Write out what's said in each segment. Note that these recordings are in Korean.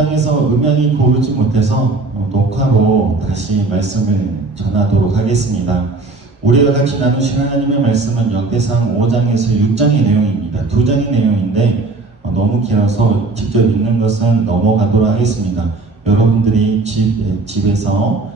전당에서 음향이 고르지 못해서 녹화로 다시 말씀을 전하도록 하겠습니다. 우리가 같이 나누신 하나님의 말씀은 역대상 5장에서 6장의 내용입니다. 2장의 내용인데 너무 길어서 직접 읽는 것은 넘어가도록 하겠습니다. 여러분들이 집에서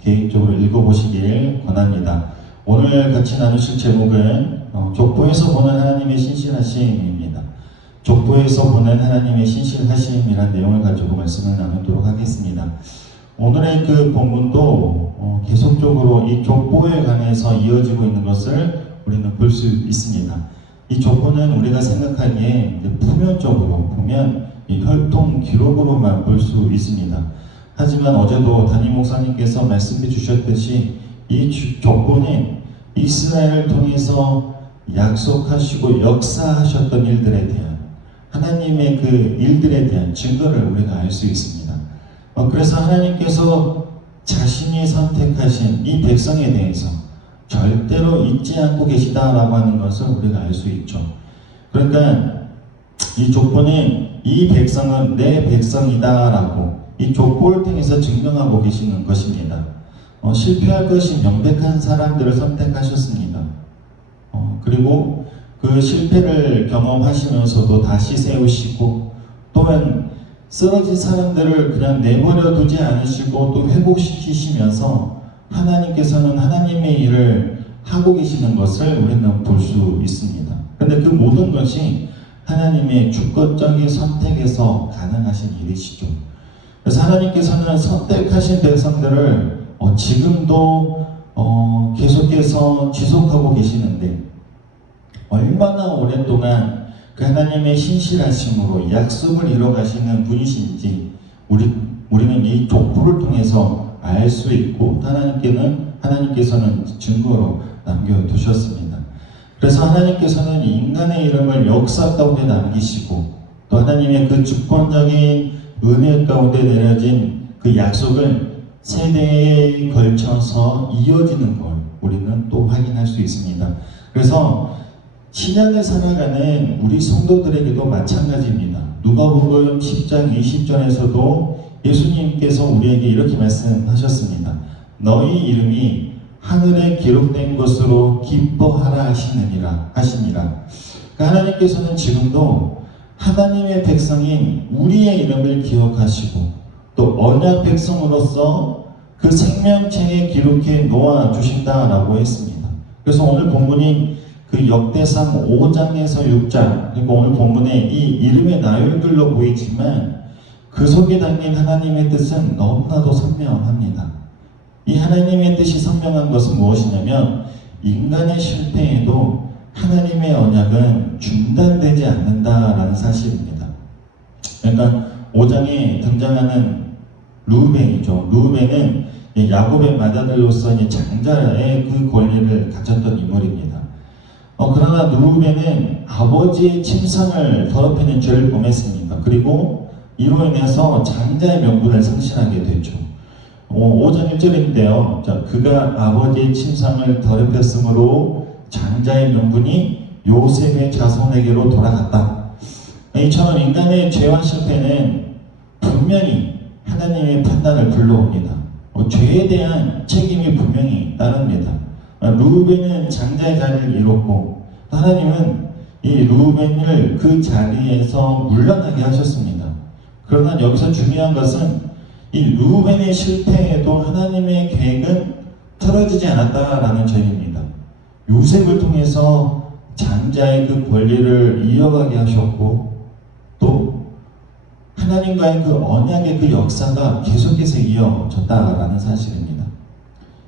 개인적으로 읽어보시길 권합니다. 오늘 같이 나누실 제목은 족보에서 보는 하나님의 신실하심입니다. 족보에서 보는 하나님의 신실하심이라는 내용을 가지고 말씀을 나누도록 하겠습니다. 오늘의 그 본문도 계속적으로 이 족보에 관해서 이어지고 있는 것을 우리는 볼 수 있습니다. 이 족보는 우리가 생각하기에 표면적으로 보면 이 혈통 기록으로만 볼 수 있습니다. 하지만 어제도 담임 목사님께서 말씀해 주셨듯이 이 족보는 이스라엘을 통해서 약속하시고 역사하셨던 일들에 대한 하나님의 그 일들에 대한 증거를 우리가 알 수 있습니다. 그래서 하나님께서 자신이 선택하신 이 백성에 대해서 절대로 잊지 않고 계시다라고 하는 것을 우리가 알 수 있죠. 그러니까 이 족보는 이 백성은 내 백성이다라고 이 족보를 통해서 증명하고 계시는 것입니다. 실패할 것이 명백한 사람들을 선택하셨습니다. 그리고 그 실패를 경험하시면서도 다시 세우시고 또한 쓰러진 사람들을 그냥 내버려 두지 않으시고 또 회복시키시면서 하나님께서는 하나님의 일을 하고 계시는 것을 우리는 볼 수 있습니다. 그런데 그 모든 것이 하나님의 주권적인 선택에서 가능하신 일이시죠. 그래서 하나님께서는 선택하신 백성들을 지금도 계속해서 지속하고 계시는데 얼마나 오랫동안 그 하나님의 신실하심으로 약속을 이뤄가시는 분이신지 우리는 이 족보를 통해서 알 수 있고 하나님께서는 증거로 남겨두셨습니다. 그래서 하나님께서는 인간의 이름을 역사 가운데 남기시고 또 하나님의 그 주권적인 은혜 가운데 내려진 그 약속을 세대에 걸쳐서 이어지는 걸 우리는 또 확인할 수 있습니다. 그래서 신약을 살아가는 우리 성도들에게도 마찬가지입니다. 누가복음 10장 20절에서도 예수님께서 우리에게 이렇게 말씀하셨습니다. 너희 이름이 하늘에 기록된 것으로 기뻐하라 하시니라. 그러니까 하나님께서는 지금도 하나님의 백성인 우리의 이름을 기억하시고 또 언약 백성으로서 그 생명책에 기록해 놓아 주신다라고 했습니다. 그래서 오늘 본문이 그 역대상 5장에서 6장 그리고 오늘 본문에 이 이름의 나열들로 보이지만 그 속에 담긴 하나님의 뜻은 너무나도 선명합니다. 이 하나님의 뜻이 선명한 것은 무엇이냐면 인간의 실패에도 하나님의 언약은 중단되지 않는다라는 사실입니다. 그러니까 5장에 등장하는 르우벤이죠. 르우벤은 야곱의 맏아들로서 장자의 그 권리를 가졌던 인물입니다. 그러나 르우벤은 아버지의 침상을 더럽히는 죄를 범했습니다. 그리고 이로 인해서 장자의 명분을 상실하게 됐죠. 5장 1절인데요. 그가 아버지의 침상을 더럽혔으므로 장자의 명분이 요셉의 자손에게로 돌아갔다. 이처럼 인간의 죄와 실패는 분명히 하나님의 판단을 불러옵니다. 죄에 대한 책임이 분명히 따릅니다. 르우벤은 장자의 자리를 잃었고 하나님은 이 르우벤을 그 자리에서 물러나게 하셨습니다. 그러나 여기서 중요한 것은 이 르우벤의 실패에도 하나님의 계획은 틀어지지 않았다라는 점입니다. 요셉을 통해서 장자의 그 권리를 이어가게 하셨고 또 하나님과의 그 언약의 그 역사가 계속해서 이어졌다라는 사실입니다.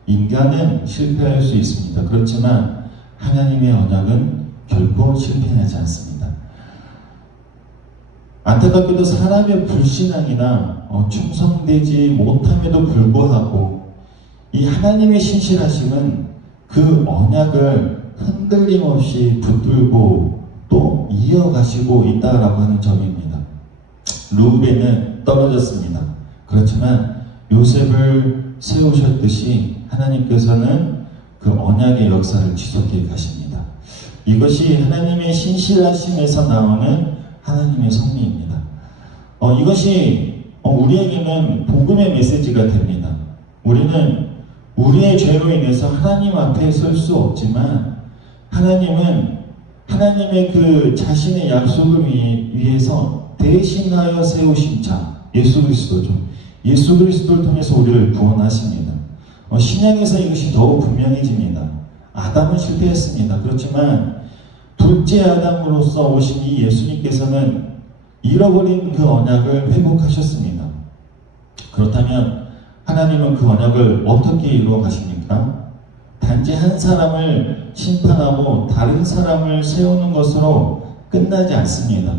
인간은 실패할 수 있습니다. 그렇지만 하나님의 언약은 결코 실패하지 않습니다. 안타깝게도 사람의 불신앙이나 충성되지 못함에도 불구하고 이 하나님의 신실하심은 그 언약을 흔들림 없이 붙들고 또 이어가시고 있다라고 하는 점입니다. 르우벤은 떨어졌습니다. 그렇지만 요셉을 세우셨듯이 하나님께서는 그 언약의 역사를 지속해 가십니다. 이것이 하나님의 신실하심에서 나오는 하나님의 섭리입니다. 이것이 우리에게는 복음의 메시지가 됩니다. 우리는 우리의 죄로 인해서 하나님 앞에 설 수 없지만 하나님은 하나님의 그 자신의 약속을 위해서 대신하여 세우신 자 예수 그리스도죠. 예수 그리스도를 통해서 우리를 구원하십니다. 신약에서 이것이 더욱 분명해집니다. 아담은 실패했습니다. 그렇지만 둘째 아담으로서 오신 이 예수님께서는 잃어버린 그 언약을 회복하셨습니다. 그렇다면 하나님은 그 언약을 어떻게 이루어 가십니까? 단지 한 사람을 심판하고 다른 사람을 세우는 것으로 끝나지 않습니다.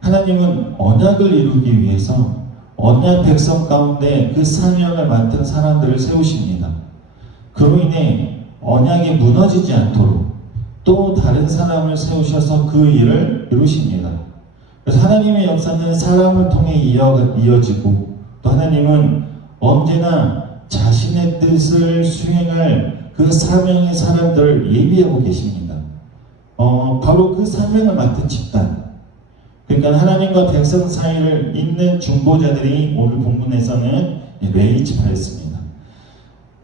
하나님은 언약을 이루기 위해서 언약 백성 가운데 그 사명을 맡은 사람들을 세우십니다. 그로 인해 언약이 무너지지 않도록 또 다른 사람을 세우셔서 그 일을 이루십니다. 그래서 하나님의 역사는 사람을 통해 이어지고 또 하나님은 언제나 자신의 뜻을 수행할 그 사명의 사람들을 예비하고 계십니다. 바로 그 사명을 맡은 집단. 그러니까 하나님과 백성 사이를 잇는 중보자들이 오늘 본문에서는 레위 지파였습니다.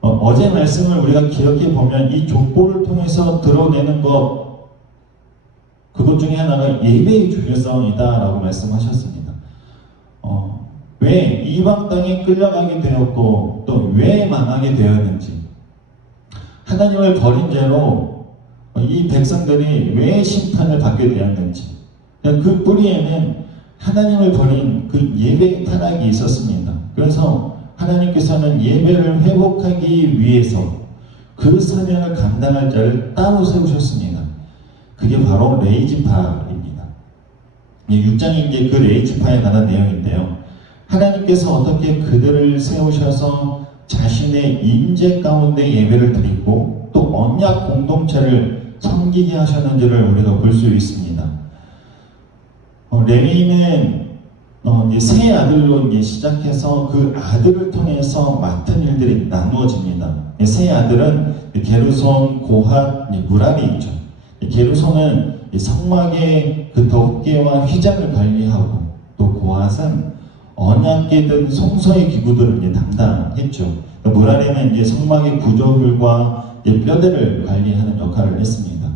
어제 말씀을 우리가 기억해 보면 이 족보를 통해서 드러내는 그것 중에 하나가 예배의 중요성이다라고 말씀하셨습니다. 왜 이방 땅에 끌려가게 되었고 또 왜 망하게 되었는지, 하나님을 버린 죄로 이 백성들이 왜 심판을 받게 되었는지, 그 뿌리에는 하나님을 버린 그 예배의 타락이 있었습니다. 그래서 하나님께서는 예배를 회복하기 위해서 그 사명을 감당할 자를 따로 세우셨습니다. 그게 바로 레위 지파입니다. 6장이 이제 그 레위 지파에 관한 내용인데요. 하나님께서 어떻게 그들을 세우셔서 자신의 임재 가운데 예배를 드리고 또 언약 공동체를 섬기게 하셨는지를 우리가 볼 수 있습니다. 레위는 이제 세 아들로 이제 시작해서 그 아들을 통해서 맡은 일들이 나누어집니다. 세 아들은 게르손, 고핫, 무라리이죠. 게르손은 성막의 그 덮개와 휘장을 관리하고 또 고핫은 언약계 등 성소의 기구들을 이제 담당했죠. 무라리는 이제 성막의 구조물과 뼈대를 관리하는 역할을 했습니다.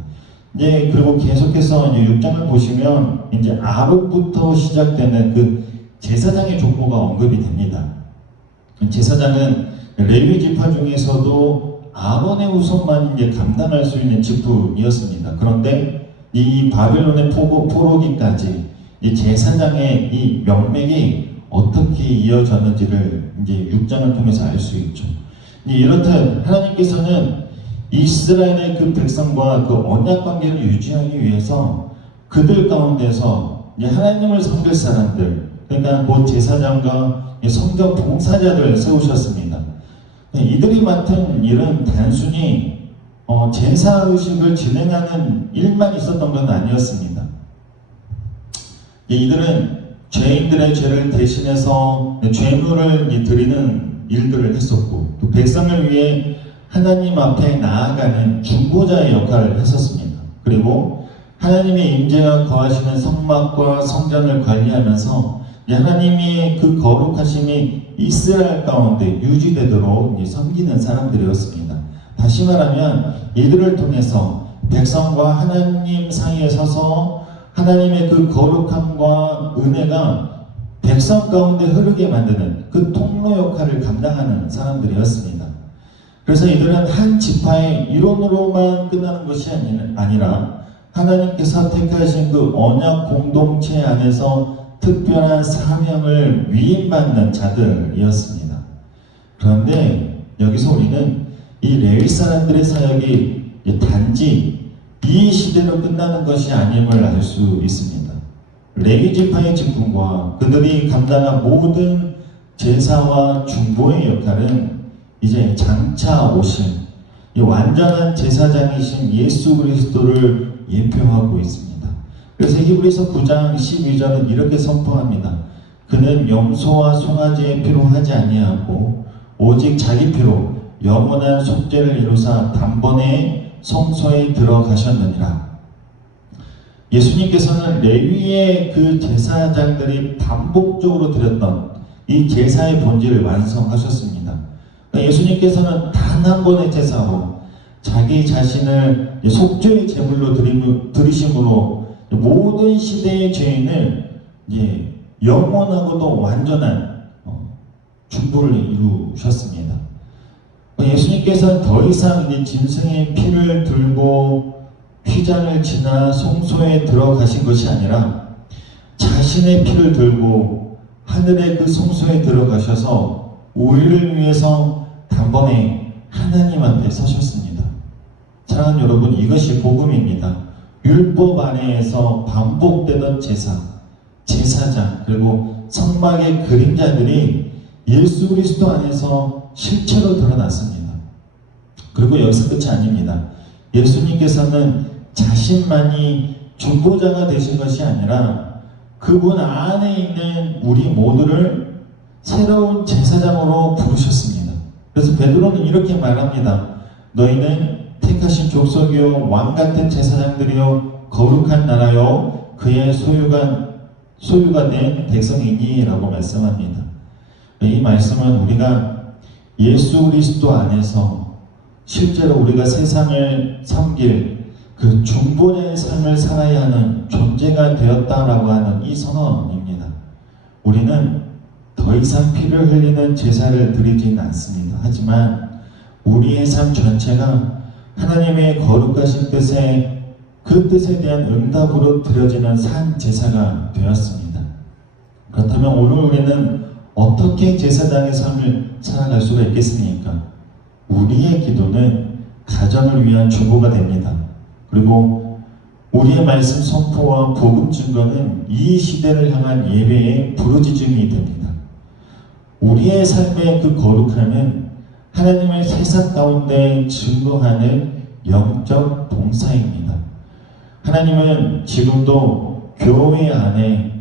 이제 그리고 계속해서 이제 6장을 보시면 이제 아론부터 시작되는 그 제사장의 족보가 언급이 됩니다. 제사장은 레위 지파 중에서도 아론의 후손만 이제 감당할 수 있는 직분이었습니다. 그런데 이 바벨론의 포로기까지 이 제사장의 이 명맥이 어떻게 이어졌는지를 이제 6장을 통해서 알 수 있죠. 이렇듯 하나님께서는 이스라엘의 그 백성과 그 언약 관계를 유지하기 위해서 그들 가운데서 하나님을 섬길 사람들, 그러니까 곧 제사장과 성전 봉사자들을 세우셨습니다. 이들이 맡은 일은 단순히 제사의식을 진행하는 일만 있었던 건 아니었습니다. 이들은 죄인들의 죄를 대신해서 죄물을 드리는 일들을 했었고 또 백성을 위해 하나님 앞에 나아가는 중보자의 역할을 했었습니다. 그리고 하나님의 임재가 거하시는 성막과 성전을 관리하면서 하나님의 그 거룩하심이 이스라엘 가운데 유지되도록 섬기는 사람들이었습니다. 다시 말하면 이들을 통해서 백성과 하나님 사이에 서서 하나님의 그 거룩함과 은혜가 백성 가운데 흐르게 만드는 그 통로 역할을 감당하는 사람들이었습니다. 그래서 이들은 한 지파의 일원으로만 끝나는 것이 아니라 하나님께서 택하신 그 언약 공동체 안에서 특별한 사명을 위임받는 자들이었습니다. 그런데 여기서 우리는 이 레위 사람들의 사역이 단지 이 시대로 끝나는 것이 아님을 알 수 있습니다. 레위 지파의 직분과 그들이 감당한 모든 제사와 중보의 역할은 이제 장차 오신 이 완전한 제사장이신 예수 그리스도를 예표하고 있습니다. 그래서 히브리서 9장 12절은 이렇게 선포합니다. 그는 염소와 송아지의 피로 하지 아니하고 오직 자기 피로 영원한 속죄를 이루사 단번에 성소에 들어가셨느니라. 예수님께서는 레위의 그 제사장들이 반복적으로 드렸던 이 제사의 본질을 완성하셨습니다. 그러니까 예수님께서는 단 한 번의 제사로 자기 자신을 속죄의 제물로 드리심으로 모든 시대의 죄인을 영원하고도 완전한 중보를 이루셨습니다. 예수님께서는 더 이상 이제 짐승의 피를 들고 휘장을 지나 성소에 들어가신 것이 아니라 자신의 피를 들고 하늘의 그 성소에 들어가셔서 우리를 위해서 단번에 하나님 앞에 서셨습니다. 사랑하는 여러분, 이것이 복음입니다. 율법 안에서 반복되던 제사, 제사장, 그리고 성막의 그림자들이 예수 그리스도 안에서 실체로 드러났습니다. 그리고 여기서 끝이 아닙니다. 예수님께서는 자신만이 중보자가 되신 것이 아니라 그분 안에 있는 우리 모두를 새로운 제사장으로 부르셨습니다. 그래서 베드로는 이렇게 말합니다. 너희는 택하신 족속이요 왕같은 제사장들이요 거룩한 나라요 그의 소유가 된 백성이니 라고 말씀합니다. 이 말씀은 우리가 예수 그리스도 안에서 실제로 우리가 세상을 섬길 그 중보자의 삶을 살아야 하는 존재가 되었다라고 하는 이 선언입니다. 우리는 더 이상 피를 흘리는 제사를 드리지는 않습니다. 하지만 우리의 삶 전체가 하나님의 거룩하신 뜻에 그 뜻에 대한 응답으로 드려지는 산 제사가 되었습니다. 그렇다면 오늘 우리는 어떻게 제사장의 삶을 살아갈 수가 있겠습니까? 우리의 기도는 가정을 위한 중보가 됩니다. 그리고 우리의 말씀 선포와 복음 증거는 이 시대를 향한 예배의 부르짖음이 됩니다. 우리의 삶의 그 거룩함은 하나님의 세상 가운데 증거하는 영적 봉사입니다. 하나님은 지금도 교회 안에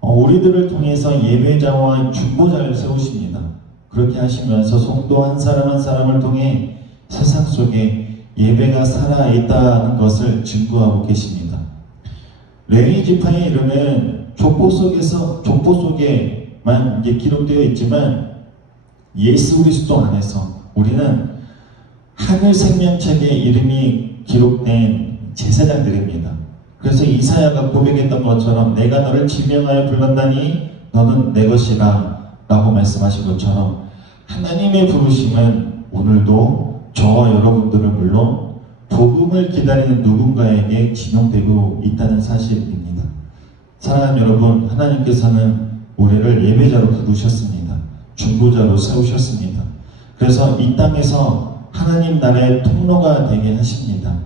우리들을 통해서 예배자와 중보자를 세우십니다. 그렇게 하시면서 성도 한 사람 한 사람을 통해 세상 속에 예배가 살아있다는 것을 증거하고 계십니다. 레위 지파의 이름은 족보 속에만 기록되어 있지만 예수 그리스도 안에서 우리는 하늘 생명책에 이름이 기록된 제사장들입니다. 그래서 이사야가 고백했던 것처럼 내가 너를 지명하여 불렀다니 너는 내 것이라 라고 말씀하신 것처럼 하나님의 부르심은 오늘도 저와 여러분들을 물론 복음을 기다리는 누군가에게 지명되고 있다는 사실입니다. 사랑하는 여러분, 하나님께서는 우리를 예배자로 부르셨습니다. 중보자로 세우셨습니다. 그래서 이 땅에서 하나님 나라의 통로가 되게 하십니다.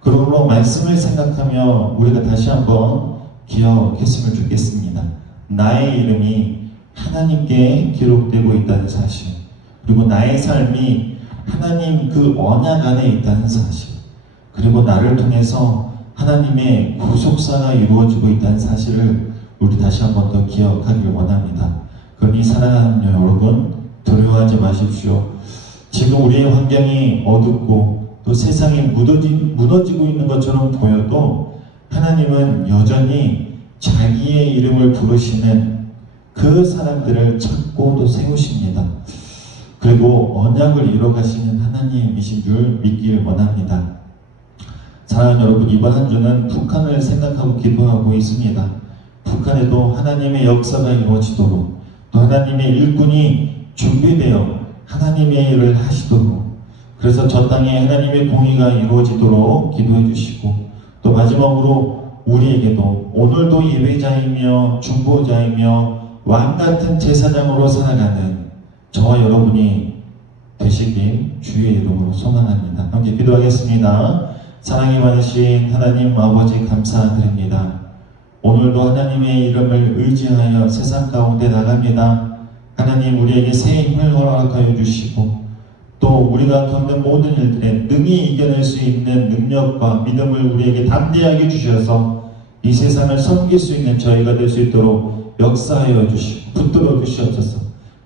그러므로 말씀을 생각하며 우리가 다시 한번 기억했으면 좋겠습니다. 나의 이름이 하나님께 기록되고 있다는 사실, 그리고 나의 삶이 하나님 그 언약 안에 있다는 사실, 그리고 나를 통해서 하나님의 구속사가 이루어지고 있다는 사실을 우리 다시 한번 더 기억하길 원합니다. 그러니 사랑하는 여러분, 두려워하지 마십시오. 지금 우리의 환경이 어둡고 또 세상이 무너지고 있는 것처럼 보여도 하나님은 여전히 자기의 이름을 부르시는 그 사람들을 찾고 또 세우십니다. 그리고 언약을 이뤄가시는 하나님이신 줄 믿길 원합니다. 사랑하는 여러분, 이번 한 주는 북한을 생각하고 기도하고 있습니다. 북한에도 하나님의 역사가 이루어지도록 또 하나님의 일꾼이 준비되어 하나님의 일을 하시도록, 그래서 저 땅에 하나님의 공의가 이루어지도록 기도해 주시고, 또 마지막으로 우리에게도 오늘도 예배자이며 중보자이며 왕같은 제사장으로 살아가는 저와 여러분이 되시길 주의 이름으로 소망합니다. 함께 기도하겠습니다. 사랑이 많으신 하나님 아버지 감사드립니다. 오늘도 하나님의 이름을 의지하여 세상 가운데 나갑니다. 하나님, 우리에게 새 힘을 허락하여 주시고 또 우리가 겪는 모든 일들에 능히 이겨낼 수 있는 능력과 믿음을 우리에게 담대하게 주셔서 이 세상을 섬길 수 있는 저희가 될 수 있도록 역사하여 주시고 붙들어 주시옵소서.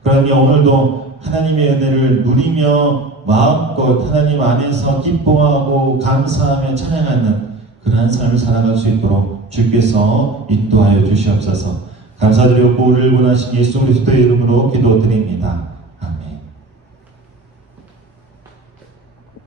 그러니 오늘도 하나님의 은혜를 누리며 마음껏 하나님 안에서 기뻐하고 감사하며 찬양하는 그러한 삶을 살아갈 수 있도록 주께서 인도하여 주시옵소서. 감사드리고 우리를 원하신 예수 그리스도의 이름으로 기도드립니다.